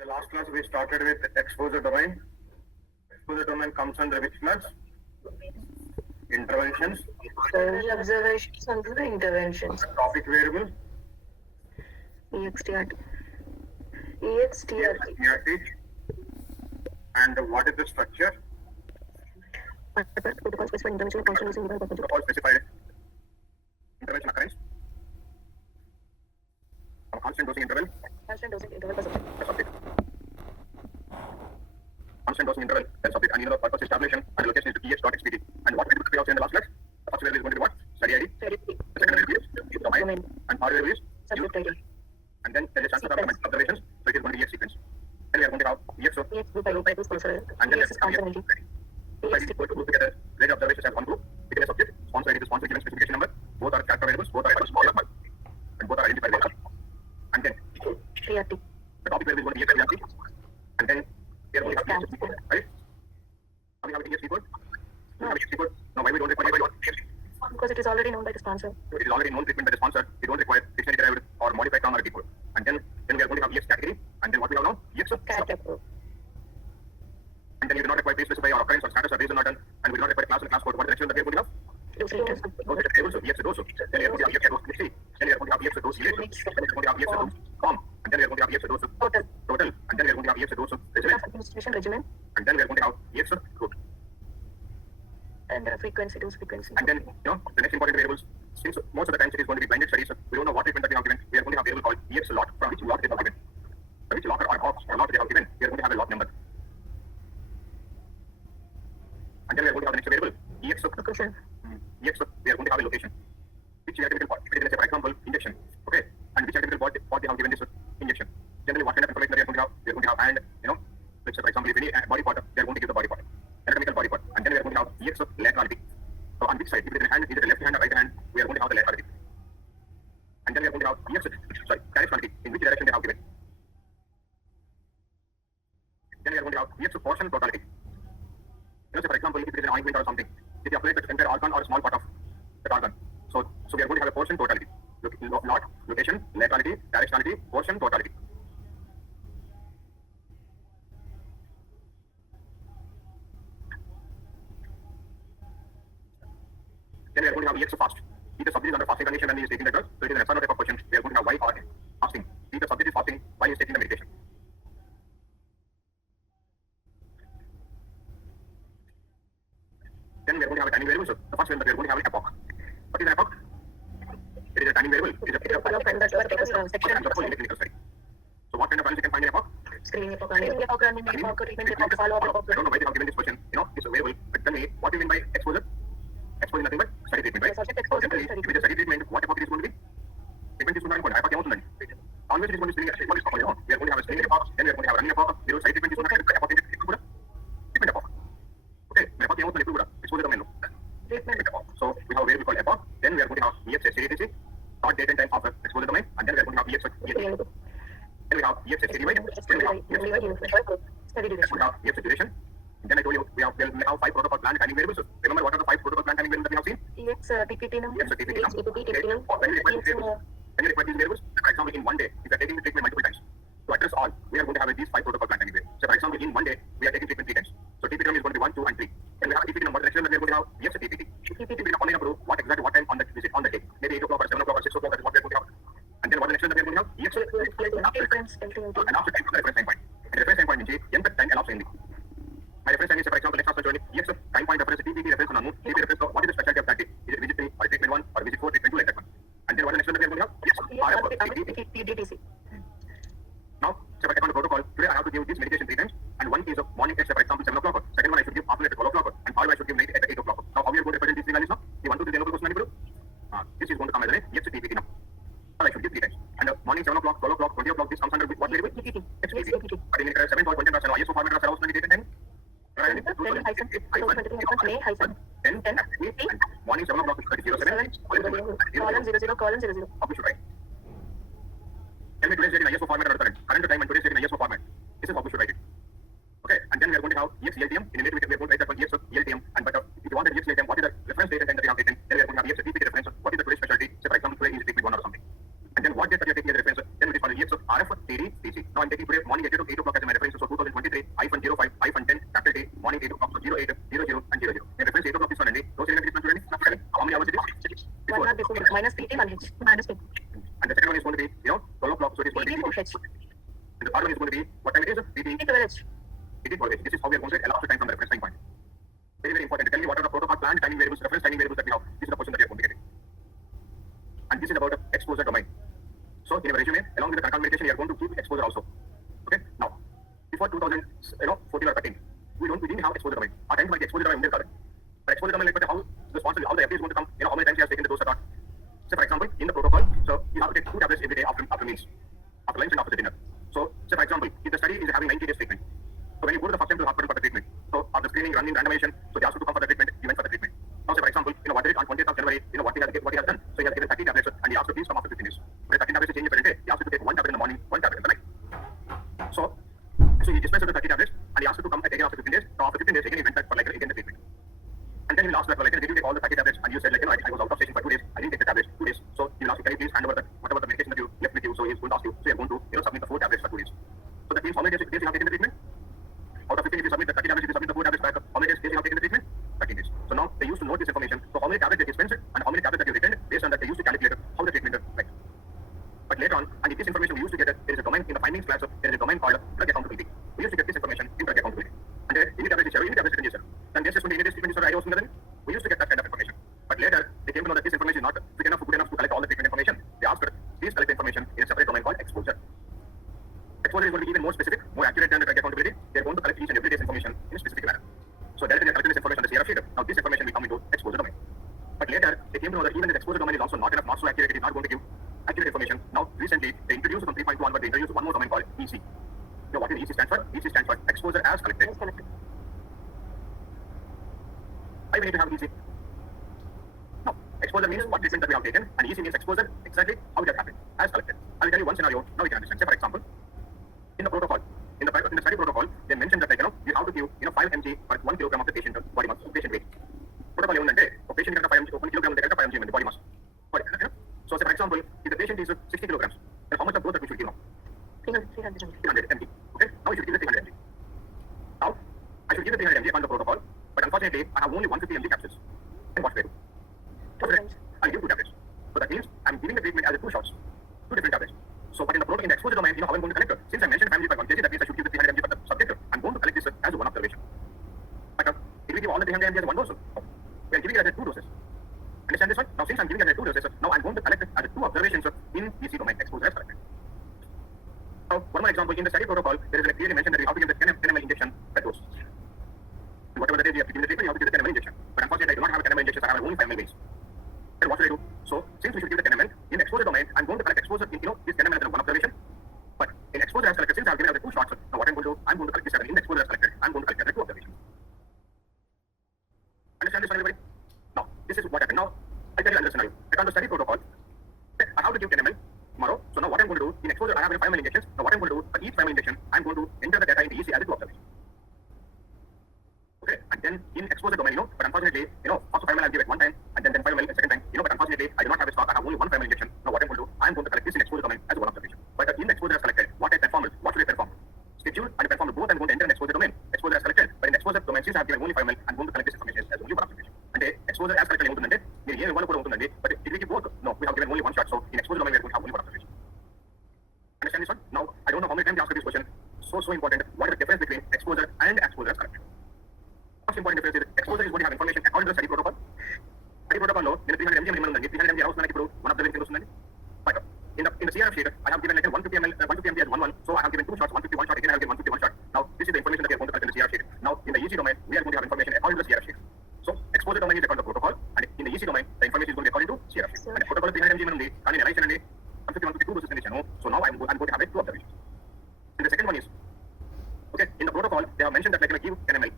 The last class we started with exposure domain. Exposure domain comes under which class? Interventions. The observations and the interventions. Topic variable. EXTRT. EXTRT. ERT. And what is the structure? Protocol specified intervention function using device percentage. Protocol specified intervention occurrence. A constant dosing interval. Constant dosing interval per subject. The subject. Constant dosing interval per subject. And you know the purpose is tabulation and location is to EX.xpt. And what we did also in the last class? The first variable is going to be what? Study ID. The second variable is domain. And third variable is Subject ID. and then there is transfer of observations, so it is going to be EX sequence. Then we are going to have EXO, EX group by group by two sponsor. and then EX is sponsor ID. so I need to group together, rate observations as one group, become a subject, sponsor ID, the sponsor given specification number, both are character variables, both are small number, and both are identified variables. And then TRT. the topic variable is going to be EX, and then we are going to have EX code, right? Are we having EX code? We have EX code. Now why we don't require EX? Because it is already known by the sponsor. It is already known treatment by the sponsor. We don't require dictionary derived or modified term or a code. And then we are going to have EX category, and then what we have now? EX Character code. and then you do not require pre-specify or occurrence or status or reason not done, and we do not require class and class code. What is the next one that we are going to have? Dose leaders. Those are the tables of EX dose. Then we are going to have EX dose mixed. Then we are going to have EX dose elite. Then we are going to have EX dose form. And then we are going to have EX dose Total. And then we are going to have EX dose resident. Administration regimen. And then we are going to have EX root. And frequency, dose frequency. And then, the next important variables, since most of the times it is going to be blinded studies, we don't know what treatment that we have given. We are going to have a variable called EX lot, from which lot they have given. From which lot or lot they have given, we are going to have a lot number. And then we are going to have the next variable, EX Location. EX, we are going to have a location. Which artificial part, if it is, for example, injection, okay? And which artificial part they have given this injection. Generally, what kind of information that we are going to have, and, let's say, for example, if any body part, they are going to give the body part, anatomical body part. And then we are going to have EX laterality. So on which side, if it is a hand, either the left hand or right hand, we are going to have the laterality. And then we are going to have EX, directionality, in which direction they have given. Then we are going to have EX portion totality. Say for example, if it is an ointment or something, if you apply the entire organ or a small part of that organ. So we are going to have a portion totality. Lot, location, laterality, directionality, portion totality. Then we are going to have EX fast. If the subject is under fasting condition and he is taking the drug, so it is an external type of question. We are going to have why or fasting. If the subject is fasting, why he is taking the medication. Then we are going to have a timing variable. So the first one that we are going to have an epoch. What is an epoch? It is a timing variable. It is a It is a follow-up and the section. and the full clinical study. So what kind of values you can find in epoch? Screening epoch, running epoch, running epoch, treatment epoch, follow-up epoch. I don't know why they have given this question. It's a variable. But tell me, what do you mean by exposure? Exposure is nothing but study treatment, right? Subject exposure to Generally, study. with the study treatment, what epoch it is going to be? Treatment is going to be epoch ఏమవుతుందండి? Always it is going to be screening epoch. We are going to have a screening epoch. Then we are going to have a running epoch. Zero study treatment is going to have epoch in కూడా treatment epoch. Okay, epoch ఏమవుతుంది ఇప్పుడు కూడా exposure domain లో. Treatment epoch. So we have a variable called epoch. Then we are going to have EX SADTC, start date and time of the exposure domain, and then we are going to have EX EAT. Then we have EX SADY. Then we have Study duration. we have EX duration. Then I told you we have 5 protocol plan timing variables. So remember what are the 5 protocol plan timing variables that we have seen? EX TPT number. EX TPT EX TPT number. When you require these variables, these variables, for example, in one day, if you are taking the treatment multiple times, to address all, we are going to have these 5 protocol plan timing variables. So for example, in one day, we are taking treatment 3 times. So TPT number is going to be 1, 2, and 3. Then we have a TPT number. The next one that we are going to have EX TPT. TPT number only approve what exactly what time on the visit on the day. Maybe 8 o'clock or 7 o'clock or 6 o'clock. That is what we are going to have. And then what the next one that we are going to have? EX Reference. and after time the reference time point. And the reference time point means ఎంత time elapsed అయింది. My reference time is, for example, let's ask చూడండి EX time point reference TPT reference ఉన్నాము. TPT reference what is the specialty of that day? Is it visit 3 or treatment 1 or visit 4, treatment 2, like that one. And then what the next one that we are going to have? TDTC. Now, so for example, protocol, today I have to give this medication 3 times, and one is of morning test, for example, 7 o'clock. Second one I should give afternoon at 12 o'clock, and third one I should give night at 8 o'clock. Now, how we are going to represent these 3 values now? The 1, 2, 3 దేనిలో వస్తుంది ఇప్పుడు? This is going to come as an EX TPT now. So I should give 3 times. And morning 7 o'clock, 12 o'clock, 20 o'clock, this comes under what variable? TPT. It's TPT. But in 7 or 20 రాశాను, ISO format రాశాను, వస్తుంది date and time? Then morning 7 o'clock is 07, colon 00, colon 00. how we should write? Tell me today's date in ISO format or current time and today's date in ISO format. This is how we should write it. Okay, and then we are going to have EX LTM. In a way, we are going to write that one EX LTM. And but if you want the EX LTM, what is the reference date and time that we have taken? Then we are going to have EX TPT reference. What is the today's specialty? Say for example, today is treatment 1 or something. And then what date that you are taking as a reference? Then we call EX RF TD TC. Now I'm taking today morning 8 to 8 o'clock 100. నేను reference 8 o'clock తీసుకోండి. రోజు ఎన్ని గంటలకు చూడండి? 7. How many hours it is? 1 Before. hour before, minus PT, 1 H, minus PT. And the second one is going to be, 12 o'clock, so it is going to PT, be 4 H, And the third one is going to be, what time it is? PT, 12 H. It is 12 This is how we are going to elapse the time from the reference time point. Very, very important. Tell me what are the protocol planned timing variables, reference timing variables that we have. This is the question that we are going to get. And this is about the exposure domain. So in your resume, along with the concurrent medication, you are going to keep exposure also. Okay. Now, before 2014 or 13, we didn't have exposure domain. Our time like exposure domain is correct. But exposure domain, like how the sponsor, how the FDA is going to come, how many times he has taken the dose or not. So for example, in the protocol, so you have to take 2 tablets every day after meals, after lunch and after the dinner. So say for example, if the study is having 90 days treatment, so when you go to the first time to the hospital for the treatment, so after screening, running, randomization, so they ask you to come for the treatment, you went for the treatment. Now say for example, what did it on 20th of January, what he has done, so he has given 30 tablets and he asked you to please come after 15 days. When 30 tablets is changed per day, he asked you to take 1 tablet in the morning, 1 tablet in the night. So he dispensed the 30 tablets and he asked you to come again after 15 days. So after 15 days again he went back for again the treatment. And then he will ask did you take all the 30 tablets? And you said I was out of station for 2 days, I didn't take the tablets 2 days. So he will ask you, can you please hand over whatever the medication that you left with you? So he is going to ask you, so you are going to submit the 4 tablets for 2 days. So that means how many days you have taken the treatment? Out of 15, if you submit the 30 tablets, if you submit the 4 tablets back, how many days you have taken the treatment? 13 days. So now they used to note this information. So how many tablets they dispensed and how many tablets that you returned, based on that they used to calculate how the treatment went. But later on, and this information we used to get, there is a domain in the findings class, there is a domain called drug accountability. We used to get this information in drug accountability. And there, any tablets is any tablets is sir. Then this is when the Indian treatment is I was we used to get that kind of information. But later, they came to know that this information is not good enough to collect all the treatment information. They asked her, please collect the information in a separate domain called exposure. Exposure is going to be even more specific, more accurate than the drug accountability. They are going to collect each and every day's information in a specific manner. So directly they are collecting this information on the CRF sheet. Now this information will come into exposure domain. But later, they came to know that even the exposure domain is also not enough, not so accurate, it is not going to give accurate information. Now recently, they introduced from 3.2 on, but they introduced one more domain called EC. You know what EC stands for? EC stands for exposure as collected. As collected. Why we need to have EC? Now, exposure means what treatment that we have taken, and EC means exposure, exactly how it has happened, as collected. I will tell you one scenario, now we can understand. Say for example, in the protocol, in the study protocol, they mentioned that you have to give 5 mg per 1 kilogram of the patient body mass, patient weight. Protocol ఏముందంటే ఒక patient కనుక 5 mg 1 kilogram దగ్గర 5 mg ఉంది body mass. So say for example, if the patient is 60 kilograms, then how much of growth that we should give now? 300 mg. Okay, now we should give the 300 mg. Now, I should give the 300 mg on the protocol, but unfortunately, I have only 150 mg capsules. Then what should I do? I'll give 2 tablets. So that means I'm giving the treatment as 2 shots, 2 different tablets. So, but in the exposure domain, how I'm going to collect it? Since I mentioned family per 1 kg, that means I should give the 300 mg for the subject. I'm going to collect this as one observation. But if we give all the 300 mg as 1 dose, we are giving it as 2 doses. Understand this one? Now, since I'm giving it as 2 doses, now I'm going to collect it as 2 observations in EC domain, exposure as collected. Now, one more example, in the study protocol, there is clearly mentioned that we have to give the 10 ml injection per dose. And whatever the day we have to give the treatment, you have to give the 10 ml injection. But unfortunately, I do not have 10 ml injections, I have only 5 ml veins. Then what should I do? So, since we should give the 10 ml, in the exposure domain, I'm going to collect exposure in, this 10 ml as 1 observation. But in exposure as collected, since I have given the 2 shots, now what I'm going to do, I'm going to collect this in the exposure as collected, I'm going to collect the 2 observations. Understand this one, everybody? Now, this is what happened. Now, I'll tell you another scenario. I can't study protocol. I have to give 10 ml tomorrow. So now what I'm going to do, in exposure, I have 5 ml injections. Now what I'm going to do, for each 5 ml injection, I'm going to enter the data in the EC as 2 observations. Okay, and then in exposure domain, but unfortunately, first 5 ml I'll give at one time, and then 5 ml the second time, but unfortunately, I do not have a stock, I have only 1 5 ml injection. Now what I'm going to do, I'm going to collect this in exposure domain as 1 observation. But in exposure as collected, what I perform is, what should I perform? Schedule and perform both, I'm going to enter in exposure domain, exposure as collected, but in exposure domain, since I have given only 5 ml, I'm going to collect this information as only 1 observation. And exposure as collected ఏముంటుందంటే మీరు ఏ ఇవ్వాలి కూడా ఉంటుందండి, but if we give both, no, we have given only 1 shot, so in exposure domain we are going to have only 1 observation. Understand this one? Now, I don't know how many times you ask this question, so important, what is the difference between exposure and exposure as collected? First important difference is exposure is going to have information according to the study protocol. Study protocol లో నేను 300 mg minimum ఉందండి, 300 mg అవసరం ఇప్పుడు 1 observation వస్తుందండి. But in the CRF sheet, I have given 150 mg as 1 so I have given 2 shots, 151 shot, again I have given 151 shot. Now, this is the information that we are going to collect in the CRF sheet. Now, in the EC domain, we are going to have information according to the CRF sheet. So, exposure domain is according to protocol, and in the EC domain, the information is going to be according to CRF sheet. And protocol 300 mg minimum, and in relation 151, 52 doses condition. So now I'm going to have 2 observations. And the second one is, okay, in the protocol, they have mentioned that like give 10 ml.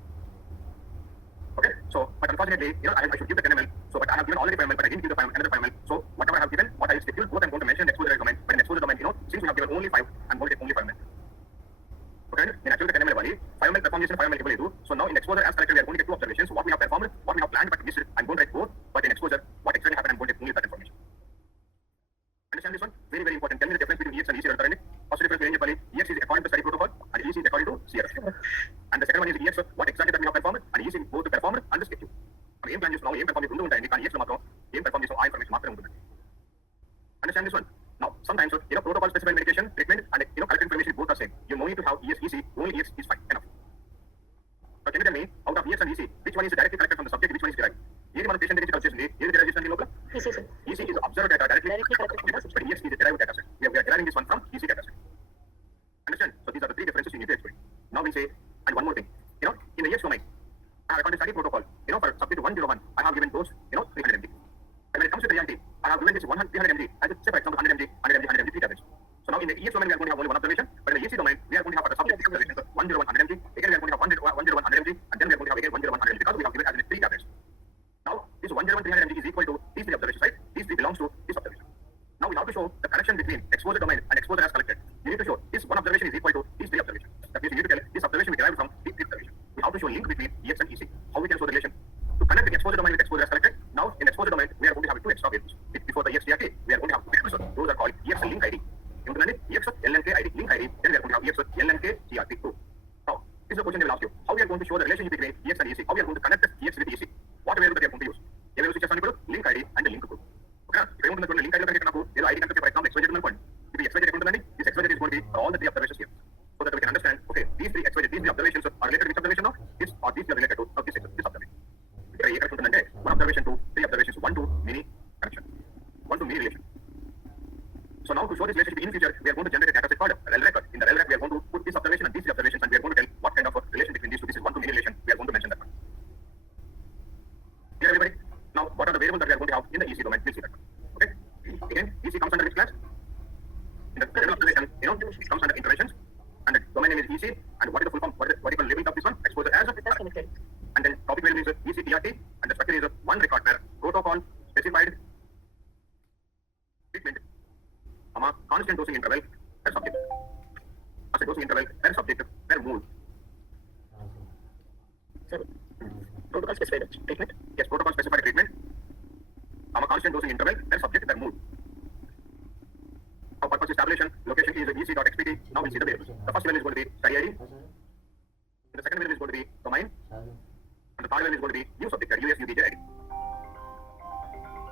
Okay, so, but unfortunately, I should give the 10 ml. So, but I have given already 5 ml, but I didn't give another 5 ml. So, whatever I have given, what I will schedule, both I'm going to mention in the exposure domain. But in exposure domain, since we have given only 5, I'm going to take only 5 ml. Okay, in actually the 10 ml value, 5 ml performation, 5 ml equal to. So now in exposure as collected, we are going to get 2 observations. So what we have performed, what we have planned, but missed, I'm going to write both. But in exposure, what exactly happened, I'm going to take only that information. Understand this one? Very, very important. Tell me the difference between EX and EC. First difference between EX is according to study protocol, and EC is according to CRF. And the second one is EX, what exactly that we have performed, and EC both to perform performed under schedule. మనం ఏం plan చేస్తున్నాం ఏం perform చేస్తూ ఉంటాయండి కానీ EX లో మాత్రం ఏం పెర్ఫామ్ చేస్తాం ఆ ఇన్ఫర్మేషన్ మాత్రమే ఉంటుంది. Understand this one? Now, sometimes, protocol specified medication, treatment, and, collected information both are same. You no need to have EC, only EX is fine, enough. Now, can you tell me, out of EX and EC, which one is directly collected from the subject, which one is derived? ఏది మన patient దగ్గర వచ్చేసింది ఏది derive చేసిన లోపల EC, sir. EC is observed data directly collected from the subject, but EX is a derived data set. We are deriving this one from EC data set. Understand? So these are the three differences you need to explain. Now we'll say, and one more thing, in the EX domain, I have recorded study protocol, for subject 101, I have given dose, 300 mg. And when it comes to the reality, I have given this 300 mg as say for example 100 mg, 100 mg, 100 mg, 3 tablets. So now in the EX domain we are going to have only one observation, but in the EC domain we are going to have for the subject observation 101 100 mg, again we are going to have 101 100 mg, and then we are going to have again 101 100 mg because we have given as in 3 tablets. Now this 101 300 mg is equal to these 3 observations, right? These 3 belongs to this observation. Now we have to show the connection between exposure domain and exposure as collected. You need to show this one observation is equal to these 3 observations. That means you need to tell this observation we derived from these 3 observations. We have to show link between EX and EC. How we can show the relation? To connect the exposure domain with exposure as collected, now in exposure domain we are going to have 2 extra variables. Before the EX-DRT, we are going to have 2 variables. Those are called EX link ID. EX LNK ID, link ID, then we are going to have EX LNK GRT2. Now, this is the question they will ask you. How we are going to show the relationship between EX and EC? How we are going to connect the EX with EC? What variable that we are going to use? A variables ఇచ్చేస్తాను ఇప్పుడు link ID and link code. Okay ఇక్కడ ఏముంటుంది link ID కంటే నాకు ఏదో ID కంటే for example XYZ అనుకోండి. ఇది XYZ ఎక్కడ ఉంటుందండి? This XYZ is going to be for all the 3 observations here. So that we can understand, okay, these 3 XYZ, these 3 observations are related to which observation now? This or these are related to this observation. ఇక్కడ ఏ correct ఉంటుందంటే 1 observation to 3 observations, 1 to many connection, 1 to many relation. So now to show this relationship in future, we are going to generate a data set called rel record. In the rel record, we are going to put this observation and these 3 observations, and we are going to tell what kind of a relation between these two. This is 1 to many relation. We are going to mention that one. Clear, everybody? Now, what are the variables that we are going to have in the EC domain? We'll see that one. Okay. Again, EC comes under which class? In the rel observation, it comes under interventions, and the domain name is EC. And what is the full form? What is the label of this one? Exposure as Connected. And then topic variable is EC-DRT, and the structure is one record per protocol specified treatment, constant dosing interval per subject. As a dosing interval per subject per mole. Sorry. Protocol specified treatment. Yes, protocol specified treatment. Constant dosing interval per subject per mole. Our purpose is tabulation. Location is EC.xpt. Now we'll see the variables. The first variable is going to be study ID. The second variable is going to be domain. And the third variable is going to be new subject, USUBJ ID.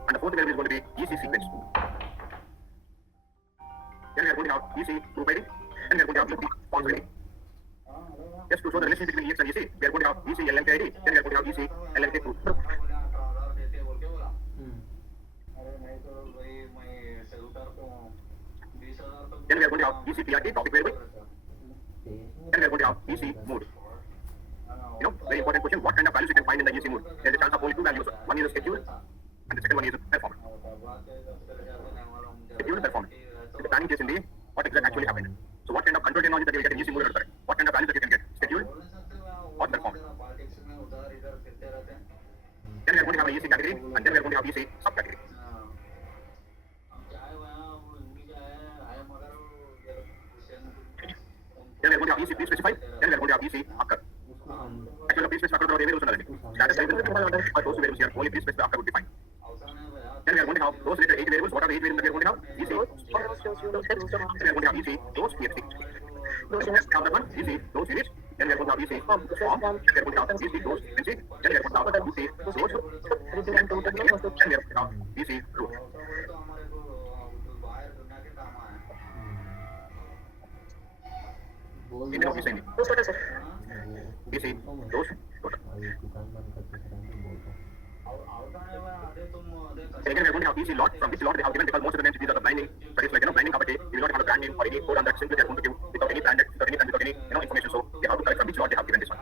And the fourth variable is going to be EC sequence. Then we are going to have EC group ID. Then we are going to have EC sponsor ID. Just to show the relation between EX and EC, we are going to have EC LNK ID. Then we are going to have EC LNK group. Then we are going to have EC-DRT topic variable. Then we are going to have EC mode. Very important question. What kind of values you can find in the EC mode? There is a chance of only 2 values. One is schedule, and the second one is performance. Schedule and performance. In the planning case, in the what exactly actually happened. So, what kind of control technology that you will get in EC mode? What kind of values that you can get? Schedule or performance. Then we are going to have an EC category, and then we are going to have EC subcategory. Then we are going to have EC pre-specified. Then we are going to have EC occur. Actually, pre-specified occur variables are status variables are those variables here. Only pre-specified occur would be fine. Then we are going to have those related 8 variables. What are the 8 variables that we are going to have? EC. Then we are going to have EC those PFC. Those units. Have that one. EC those units. Then we are going to have EC form. Then we are going to have EC those frequency. Then we are going to have EC those. Then we are going to have EC root. In the office ending. Those total, sir. EC those total. Again, we are going to have EC lot. From which lot they have given, because most of the times these are the blinding studies, like blinding property. We will not have a brand name or any code on that. Simply they are going to give without any branded, without any information. So they have to correct from which lot they have given this one.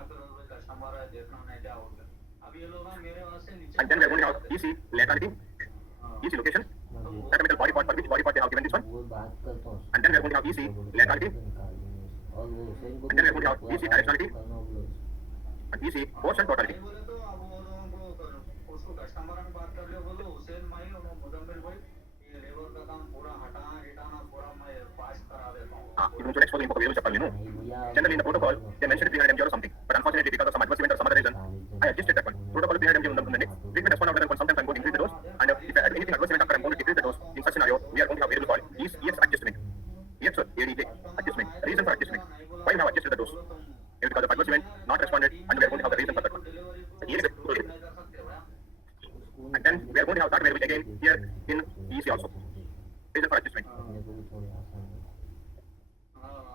And then we are going to have EC locality, EC location, mathematical body part for which body part they have given this one. And then we are going to have EC locality. And then we are going to have EC directionality and EC portion totality. You don't expose the variables generally in the protocol they mentioned 300 mg or something, but unfortunately because of some adverse event or some other reason I adjusted that one. Protocol 300 mg undundi. Treatment response after that one, sometimes I'm going to increase the dose, and if I add anything adverse event after I'm going to decrease the dose. In such scenario we are going to have variable called EX adjustment. EX ADJ adjustment. Reason for adjustment. Why we have adjusted the dose? Because of adverse event not responded, and we are going to have the reason for that one. EX have that variable again here in EC also. Reason for adjustment.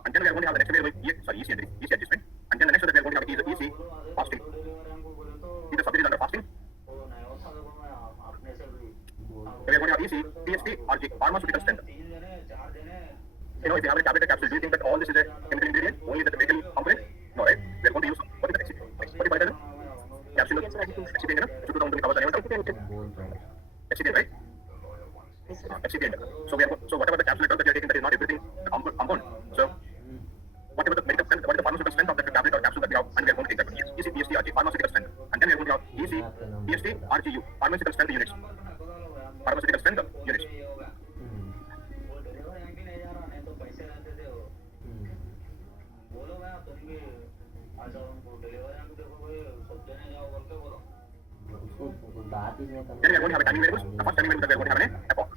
And then we are going to have the next variable here, sorry, EC entry, EC adjustment. And then the next one that we are going to have is EC fasting. If the subject is under fasting, we are going to have EC, TSP, RG, pharmaceutical strength. You know, if you have a tablet or capsule, do you think that all this is a chemical ingredient? Only the vehicle component? No, right? We are going to use what is the excipient? What is the capsule? Excipient, చుట్టూ ఉంటుంది కాబట్టి ఏమంటారు? Excipient, right? Excipient. So whatever the capsule that you are taking, that is not everything the compound. So whatever the medical strength, what is the pharmaceutical strength of the tablet or capsule that we have, and we are going to take that one. EC, PST, RG, pharmaceutical strength. And then we are going to have EC, PST, RGU, pharmaceutical strength units. Pharmaceutical strength units. Then we are going to have a timing variables. The first timing variable that we are going to have an epoch.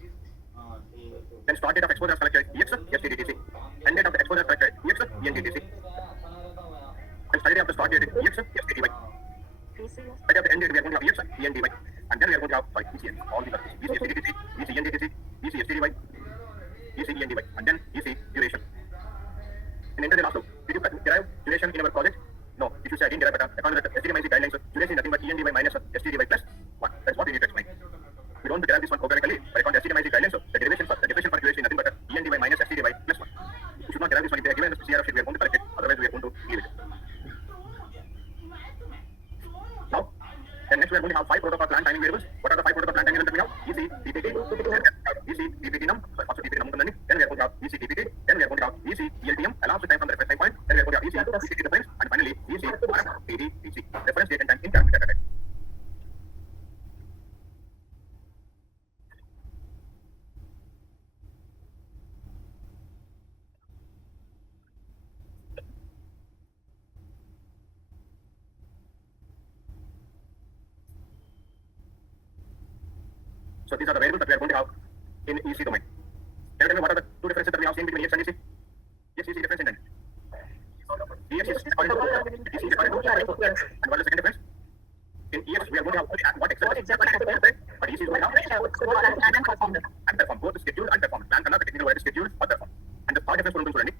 Then start date of exposure as collected EX, STDTC. End date of the exposure as collected EX, ENTTC. Then study date of the start date EX, STDY. Study of the end date we are going to have EX, ENDY. And then we are going to have, sorry, ECN. All these are EC, STDTC, EC, ENTTC, EC, STDY, EC, ENDY. And then EC, duration. In enter the last loop. Did you derive duration in our project? No. If you say I didn't derive, but according to the STDMIC guidelines, duration is nothing but ENDY minus STDY plus 1. That's what we need to explain. We don't derive this one programmatically, but according to STDMIC guidelines, so the definition for duration is nothing but ENDY minus STDY plus 1. You should not derive this one. If they are given the CRF sheet, we are going to correct it. Otherwise, we are going to leave it. Now, then next we are going to have 5 protocol plan timing variables. What are the 5 protocol plan timing variables that we have? EC, TPT, EC, TPT num, first TPT num, then we are going to have EC, TPT, then we are going to have EC, ELTM, elapsed time from the reference time point, then we are going to have EC, TPT reference, and finally EC, RF, TC, reference date and time in calculator data type. So these are the variables that we are going to have in EC domain. Can you tell me what are the two differences that we have seen between EX and EC? Yes, EC difference in time. EX is according to EC is according to and what is the second difference? In EX we are going to have what exactly but EC is going to have and perform both schedule and perform. Plan కన్నా technical word schedule or perform. And the third difference ఉంటుంది చూడండి.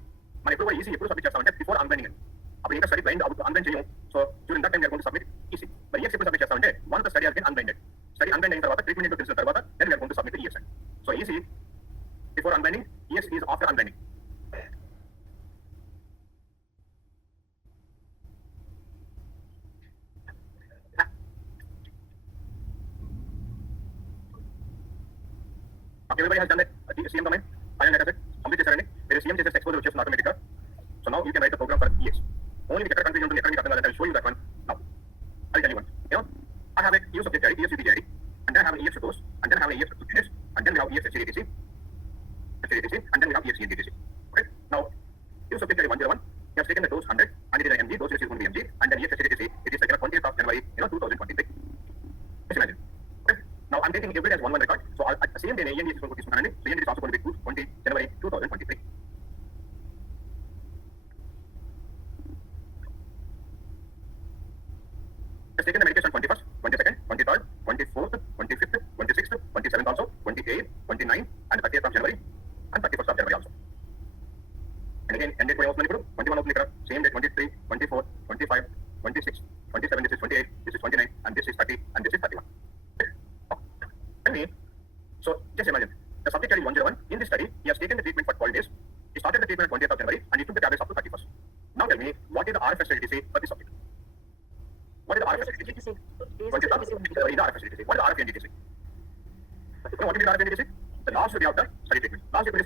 మనం ఎప్పుడు EC ఎప్పుడు submit చేస్తామంటే before అన్బైండింగ్. అప్పుడు ఇంకా study blind అన్బైండ్ చేయం. So during that time we are going to submit EC. మరి EX ఎప్పుడు సబ్మిట్ చేస్తామంటే once the study has been unbinded. Study unbind అయిన తర్వాత ట్రీట్మెంట్ ఏంటో తెలిసిన తర్వాత then we are going to submit the EX. So EC before unbinding, EX is after unbinding. Everybody has done that CM domain. Final data set complete చేశారండి. మీరు CM చేసే exposure వచ్చేస్తుంది automatic గా. So now you can write the program for EX. Only మీకు ఎక్కడ confusion ఉంటుంది, ఎక్కడ మీకు అర్థం కాదంటే I'll show you that one now. I'll tell you one. You know, I have a EU subject ID, ES VBG ID, and then I have an EX course, and then I have an EX units, and then we have EX HDTC, and then we have EX ENTTC. Okay. Now, EU subject ID 101, you have taken the dose 100, and it is an MG, dose is going to be MG, and then EX HDTC, it is like 20th of January, 2023. Just imagine. Okay. Now I'm taking every day as one record, so same day END is going to be తీసుకున్నానండి. So END is also going to be 20 January 2023. Just taken the medication 21st, 22nd, 23rd, 24th, 25th, 26th, 27th also, 28th, 29th, and 30th of January, and 31st of January also. And again, end date అవుతుంది ఇప్పుడు 21 అవుతుంది ఇక్కడ. Same day 23, 24, 25, 26, 27, this is 28, this is 29, and this is 30, and this is 31. So just imagine, the subject ID 101, in this study, he has taken the treatment for 12 days. He started the treatment on 20th of January, and he took the tablets up to 31st. Now tell me, what is the RF facility say for this subject? What is the RF facility say? What is the RF facility say? What is the RF entity say? You know what is the RF entity say? The last day of the study treatment. Last day of the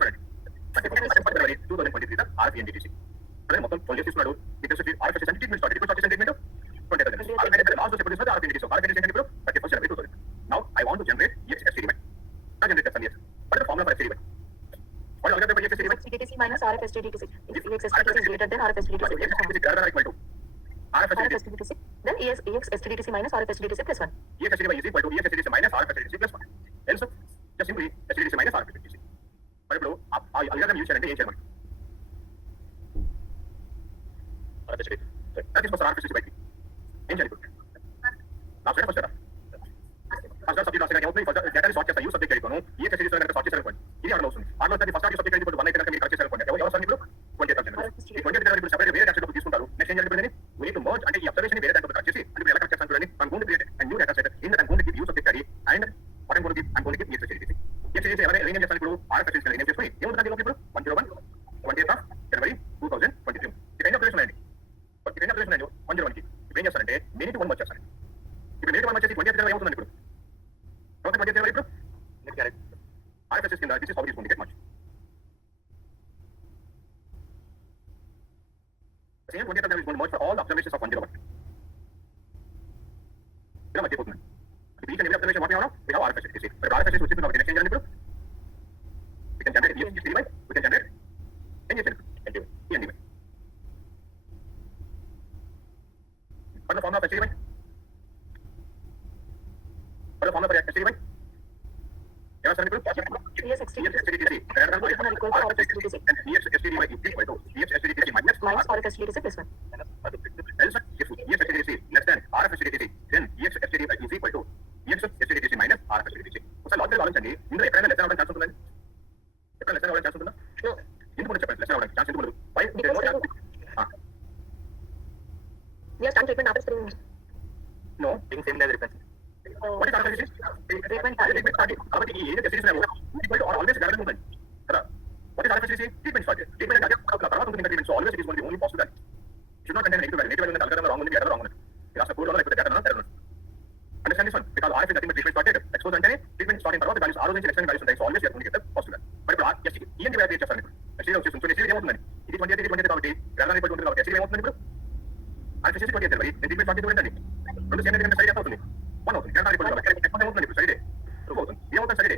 January 2023, the RF entity say. అదే మొత్తం 12 days తీసుకున్నాడు. because RF facility treatment started. Because started treatment 20th of January. Last day of the RF entity. So RF entity ఇప్పుడు 31st January 2000. Now I want to generate EX STDY. I generate that yes. What is the formula for STDY? What is the algorithm for EX STDY? STDTC minus RF STDTC. If EX STDTC is greater than RF STDTC, EX STDTC greater than or equal to RF STDTC, then EX STDTC minus RF STDTC plus 1. EX STDY is equal to EX STDTC minus RF STDTC plus 1. Else, just simply STDTC minus RF STDTC. మరి ఇప్పుడు ఆ algorithm use చేయాలంటే ఏం చేయాలి? RF STDTC. That is for RF STDTC by 3. ఏం చేయాలి ఇప్పుడు? నా సైడ్ ఫస్ట్ కదా. ఫస్ట్ సబ్జెక్ట్ రాసిన ఏమవుతుంది ఫస్ట్ డేటాని సార్ట్ చేస్తా యూ సబ్జెక్ట్ అయిపోను ఈ ఎక్సెస్ కనుక సార్ట్ చేశారు అనుకోండి ఇది అర్థం అవుతుంది అర్థం అవుతుంది ఫస్ట్ సబ్జెక్ట్ అయిపోయి 1 అయితే కనుక మీరు కరెక్ట్ చేశారు అనుకోండి ఎవరు సార్ ఇప్పుడు 20 ఈ 20 ఇప్పుడు సెపరేట్ వేరే డేటా తీసుకుంటారు నెక్స్ట్ ఏం జరుగుతుంది we need to merge అంటే ఈ అబ్జర్వేషన్ వేరే డేటా కట్ చేసి అంటే ఎలా కట్ చేస్తాను చూడండి I'm going to create a new data set in that I'm going to give you subject ID and what I'm going to give EXSDDC EXSDDC ఎవరైనా ఏం చేస్తాను ఇప్పుడు RF సెషన్ ఏం చేసుకుని ఏముంటుంది ఇప్పుడు 101 20th of January 2023 ఇది ఏం అబ్జర్వేషన్ అండి ఇది ఏం అబ్జర్వేషన్ అండి 101 కి ఇప్పుడు ఏం చేస్తారంటే నేను 1 merge చేస్తాను ఇప్పుడు నేను 1 merge చేసి 20th January ఏమవుతుంది ఇప్పుడు 20th January ఇప్పుడు నెక్స్ట్ క్యారెక్ట్ RF సెషన్ కింద this is how it is going to get merged same 20th January is going to merge for all the observations of 101 ఇలా మర్చిపోతుంది each and every observation what we have now we have RF facility but RF facility వచ్చేసి next ఏం చేయాలి ఇప్పుడు we can generate EXSDDC we can generate NDY what the formula for SDDY what the formula for SDDY क्या sir ఇప్పుడు EXSDDC greater than or equal to RF facility and EXSDDY is equal to EXSDDC minus RF facility plus 1. else if EXSDDC less than RF facility then EXSDDY is equal to EXSDDC minus RF facility ఒకసారి logical ఆలోచించండి ఇందులో ఎక్కడైనా less అవ్వడానికి chance ఉంటుందండి ఎక్కడ less అవ్వడానికి chance ఉంటుందా ఎందుకు ఉండదు చెప్పండి లెస్ అవ్వడానికి ఛాన్స్ ఎందుకు ఉండదు why We are starting treatment after 3 months. no being same as reference what is RF facility treatment started కాబట్టి ఈ ఏరియా ఫెసిలిటీస్ అనేవి equal to or always guarantee ఉంటుంది కదా what is RF facility treatment started treatment అంటే తర్వాత ఉంటుంది treatment so always it is only only possible that should not contain negative value algorithm wrong ఉంది error wrong ఉంది ఇలా అసలు కోడ్ లో లేకపోతే data error understand this one because RF is nothing but treatment started expose అంటే treatment starting తర్వాత values ఆ రోజు నుంచి నెక్స్ట్ values ఉంటాయి so always you are going to get the positive but ఇప్పుడు yes ఏంటి వాల్యూ చేస్తాను ఇప్పుడు SDDC వచ్చేసి సో SDDC ఏమవుతుందండి ఇది 20 కాబట్టి గ్రాఫ్ అనేది ఉంటుంది కాబట్టి SDDC ఏమవుతుంది ఇప్పుడు RF facility 20 మరి నేను treatment started ఏంటండి రెండు సేమ్ దగ్గర సైడ్ అవుతుంది 1 అవుతుంది గ్రాఫ్ అనేది కాబట్టి ఎక్కడ ఏమవుతుంది ఇప్పుడు సైడ్ 2 అవుతుంది ఏమవుతుంది సైడ్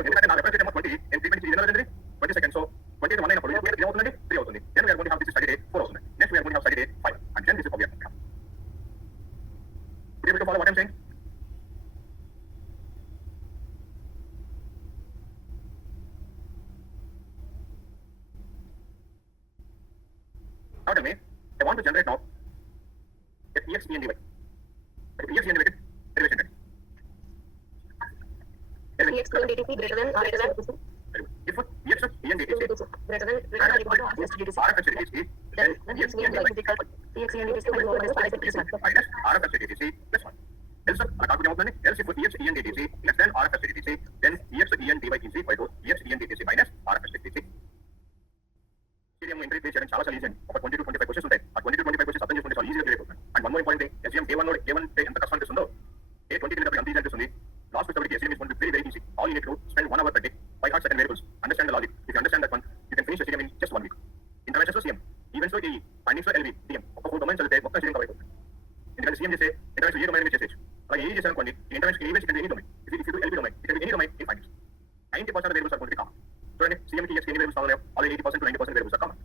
ఎందుకంటే నా రిఫరెన్స్ ఏమో 20 నేను ట్రీట్మెంట్ ఇది ఏంటండి 20 సెకండ్స్ సో 20 1 అయినప్పుడు ఏమవుతుంది 3 అవుతుంది then we are going to have this side 4 అవుతుంది next we are going to have side 5 and then this is how we are going to have you able to follow what I'm saying now tell me I want to generate now EXENDY EXENDY derivation rate EXENDDC greater than or equal to if EXENDDC greater than or equal to RF facility. RF facility Then EXENDDC minus RF facility plus 1. minus RF facility plus 1 else అలా కాకుండా ఏమవుతుంది else if EXENDDC less than RF facility then EXENDY is equal to EXENDDC minus RF facility interview face చేయడం చాలా easy అండి ఒక 20 to 25 questions ఉంటాయి ఆ 20 to 25 questions అర్థం చేసుకుంటే చాలా ఈజీగా క్లియర్ అవుతుంది and one more important SGM A one ఎంత కష్టం అనిపిస్తుందో A20 కి అంత ఈజీ అనిపిస్తుంది లాస్ట్ వచ్చేటప్పటికి SGM is going to be very easy all you need to spend 1 hour per day by heart certain variables understand the logic if you understand that one you can finish the SGM in just 1 week interventions లో CM events లో AE findings లో LV DM ఒక 4 domains చదివితే మొత్తం SGM cover అయిపోతుంది ఎందుకంటే CM చేసే ఇంటర్వెన్స్ ఏ domain చేసేయచ్చు అలా AE చేశారు అనుకోండి ఇంటర్వెన్స్ ఈవెంట్స్ కింద any domain if you do LV domain it can be any domain in findings 90% of variables are going to be common చూడండి CM కి ఎన్ని వేరియబుల్స్ కావాలో already 80% to 90% variables are common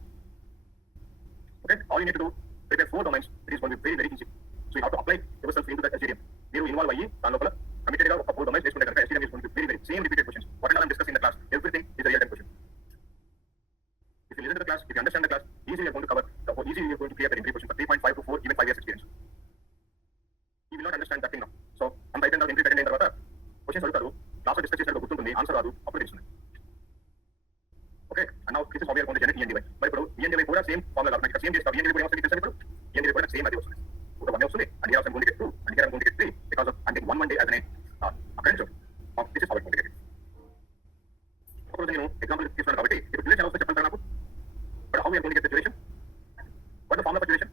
okay all you need to do prepare 4 domains it is going to be very easy so you have to apply yourself into that SGM మీరు involve అయ్యి దాని లోపల committed గా ఒక 4 domains చేసుకుంటే కనుక SGM is going to be very same repeated questions whatever I'm discussing in the class everything is a real time question if you listen to the class if you understand the class easily you're going to cover the whole easily you're going to clear the entry question for 3.5 to 4 even 5 years experience you will not understand that thing now so I'm right now entry అయిన తర్వాత questions అడుగుతారు class లో discuss చేసినప్పుడు గుర్తుంటుంది answer రాదు అప్పుడు తెలుస్తుంది okay and now this is how we are going to generate ENDY మరి ఇప్పుడు ENDY కూడా సేమ్ ఫార్ములా కాకుండా సేమ్ చేస్తాం ENDY కూడా ఏమొస్తుంది తెలుసా ఇప్పుడు ENDY కూడా సేమ్ అదే వస్తుంది ఒక 1 వస్తుంది and here I'm going to get 2 and here I'm going to get 3 because of I'm taking one day as an occurrence of this is how I'm going to get it ఒక రోజు నేను example తీసుకున్నాను కాబట్టి ఇప్పుడు duration also చెప్పండి నాకు but how we are going to get the duration what the formula for duration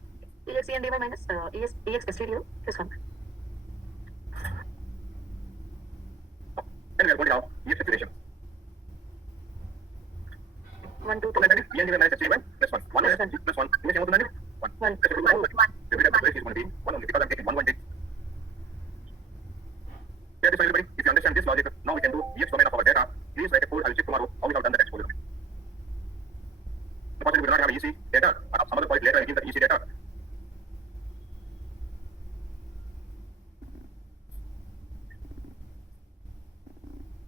EXENDY minus EXSTDU plus 1. then we are going to have EX duration 1 2 so then ENDY minus SGM plus 1 1 plus 1 duration ఏమవుతుందండి 1 1 the duration is going to be 1 only because I'm taking one day That is everybody. If you understand this logic, now we can do EX domain of our data. Please write a code. I will check tomorrow how we have done that exposure. Because we do not have EC data, some other point later I give the EC data.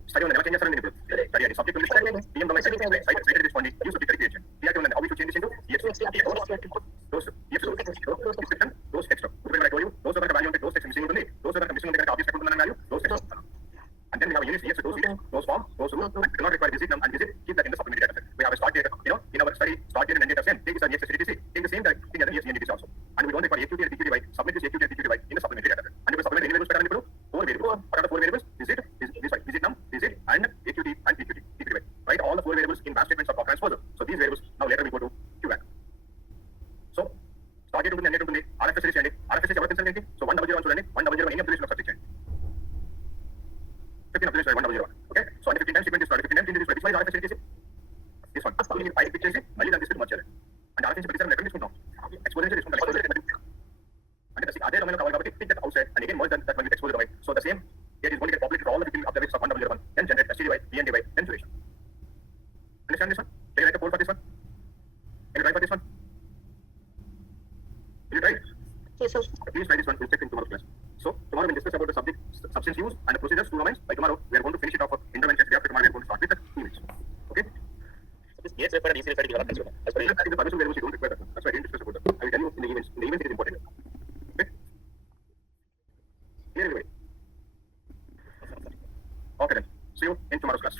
Study on the changes are in the study on the subject to this DM domain study cited this point use of the creation. Here to how we should change this into EX. Those extra. Whatever I told you, those are the value of those text missing. Those are the missing object value. Those text units, EX, those form, those rule, and do not require visit num and visit, keep that in the supplementary data set. We have a start date, in our study, start date and end date of same, take this as EX STDC, take the same thing as an ES ENDTC also. And we don't require AQT and PQT, submit this AQT and PQT in the supplementary data set. And if we supplement any variables parameter, 4 variables. What are the 4 variables? Visit num, visit, and AQT and PQT. Write all the 4 variables in batch statements or block transfers. So these variables, now later we go to QBAC. So, start date ఉంటుంది, end date ఉంటుంది, RFS series చేయండి. RFS series ఎవరు consider చేయండి? So 100 చూడండి, 100 any observation of subject చేయండి. 15 observation 100. Okay? So అంటే 15 times sequence తీసుకోవాలి, 15 times this one is RFS series. This one. So మీరు పైకి పిక్ చేసి మళ్ళీ దాన్ని తీసుకుని వచ్చారు. అంటే RFS series ప్రతిసారి ఎక్కడ తీసుకుంటాం? Exponential తీసుకుంటాం. అంటే అదే డొమైన్ కావాలి కాబట్టి pick that outside and again merge that one with exposure domain. So the same here is going to get populated for all the 15 observations of 100, then generate STDY, ENDY, then duration. Understand this one? Can you write a code for this one? Can you try for this one? Will you try? Yes, sir. Please try this one. We'll check in tomorrow's class. So tomorrow we'll discuss about the substance use and the procedures, 2 domains. By tomorrow we are going to finish it off for interventions. After tomorrow we are going to start with the 2 weeks. Okay? This EX referred and EC referred you are not considered. As per I think the permission variables you don't require that one. That's why I didn't discuss about that. I will tell you in the events. In the events it is important. Okay? Clear anyway? Okay then. See you in tomorrow's class.